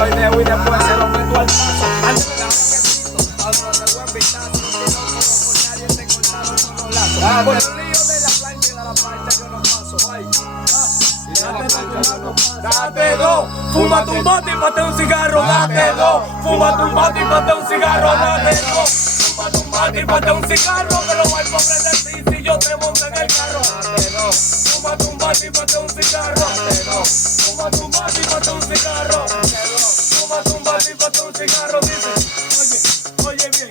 doy dejo y después se lo meto al paso. Antes de dar quesito, otro de buen vistazo. No por nadie te cortaron los lazos. Por el río de la plancha y de la parte yo no paso. Ay, date dos, fúmate un bote y mate un cigarro. Date dos, fúmate un bote y mate un cigarro. Date dos, fúmate un bote y mate un cigarro. Que lo va el pobre de ti si yo te monto en el carro. Date dos, fúmate un bote y mate un cigarro. Date dos, fúmate un bote y mate un cigarro. Date dos, fúmate un bote y mate un cigarro. Dice, oye bien,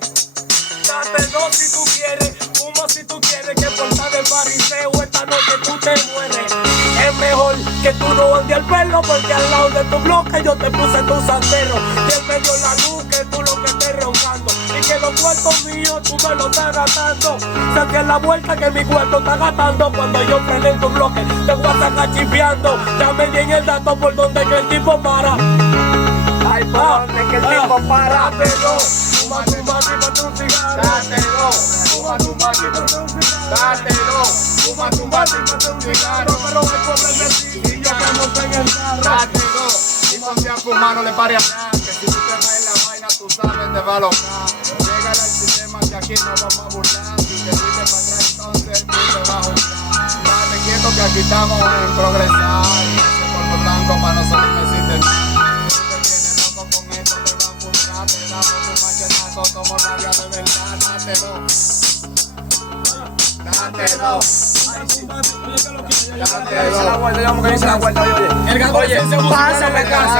date dos si tú quieres, fuma si tú quieres, que por estar de fariseo esta noche tú te mueres. Es mejor que tú no andes al pelo, porque al lado de tu bloque yo te puse tu santero. Y en medio la luz que tú lo que estés roncando, y que los cuartos míos tú me lo estás gastando. Saque la vuelta que mi cuarto está gastando. Cuando yo prende en tu bloque te voy a sacar chispeando. Dame bien el dato por donde que el tipo para. Ay, por donde que el tipo para. Date dos, fuma tu mate y mate un cigarro. Date dos, fuma tu mate y mate un cigarro. Date dos, fuma tu mate y mate un cigarro. Pero voy por el vecino y yo te monto en el carro. Date dos, y ponte a fumar, no le pare a nada. Que si tú te vas en la vaina, tú sabes, te va a locar. Llegale al sistema que aquí no vamos a burlar. Si te fuiste para atrás, entonces tú te vas a juntar. Date quieto que aquí estamos en progresar. Y ese cuerpo blanco para nosotros no existe nada. Te damos tu machetazo, somos rabia de verdad. Date dos, date dos, date dos. La vuelta, digamos que dice la vuelta, oye, pásame casa.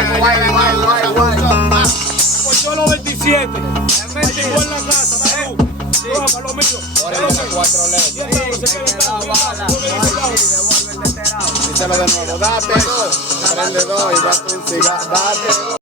Cortó los 27, me llegó en la casa, para lo mío. Cuatro leyes. Díselo de nuevo, date dos, prende dos y date un cigarro, date dos.